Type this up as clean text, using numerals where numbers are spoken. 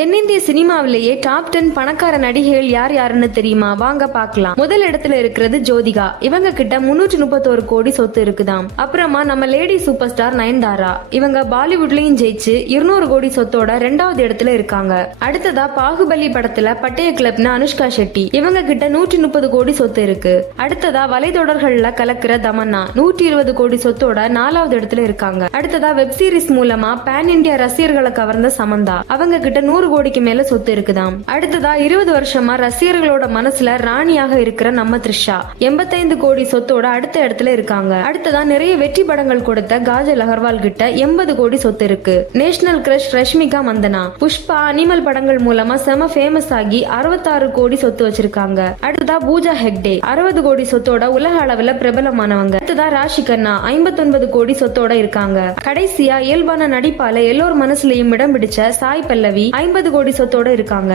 தென்னிந்திய சினிமாவிலேயே டாப் 10 பணக்கார நடிகைகள் யார் யாருன்னு தெரியுமா? வாங்க பார்க்கலாம். முதல் இடத்துல இருக்கிறது ஜோதிகா. இவங்க கிட்ட 331 கோடி சொத்து இருக்குதாம். அப்புறமா நம்ம லேடி சூப்பர் ஸ்டார் நயன்தாரா. இவங்க பாலிவுட்லயும் ஜெயிச்சு 200 கோடி சொத்தோட 2வது இடத்துல இருக்காங்க. அடுத்ததா பாகுபலி படத்துல பட்டய கிளப்னு அனுஷ்கா ஷெட்டி. இவங்க கிட்ட 130 கோடி சொத்து இருக்கு. அடுத்ததா வலைத்தொடர்கள்ல கலக்கிற தமன்னா 120 கோடி சொத்தோட 4வது இடத்துல இருக்காங்க. அடுத்ததா வெப் சீரிஸ் மூலமா பேன் இந்தியா ரசிகர்களை கவர்ந்த சமந்தா. அவங்க கிட்ட 100 கோடிக்கு மேல சொத்து இருக்குதாம். அடுத்ததா 20 வருஷமா ரசிகர்களோட மனசுல ராணியாக இருக்கிற நம்ம த்ரிஷா 85 கோடி சொத்தோட அடுத்த இடத்துல இருக்காங்க. அடுத்ததா நிறைய வெற்றி படங்கள் கொடுத்த காஜல் அகர்வால் கிட்ட 80 கோடி சொத்து இருக்கு. நேஷனல் கிரஷ் ரஷ்மிகா மந்தனா புஷ்பா அனிமல் படங்கள் மூலமா செம ஃபேமஸ் ஆகி 66 கோடி சொத்து வச்சிருக்காங்க. அடுத்ததா பூஜா ஹெக்டே 60 கோடி சொத்தோட உலக அளவுல பிரபலமானவங்க. அடுத்ததா ராஷி கண்ணா 59 கோடி சொத்தோட இருக்காங்க. கடைசியா இயல்பான நடிப்பால எல்லோர் மனசுலயும் இடம் பிடிச்ச சாய் பல்லவி 50 கோடி சொத்தோட இருக்காங்க.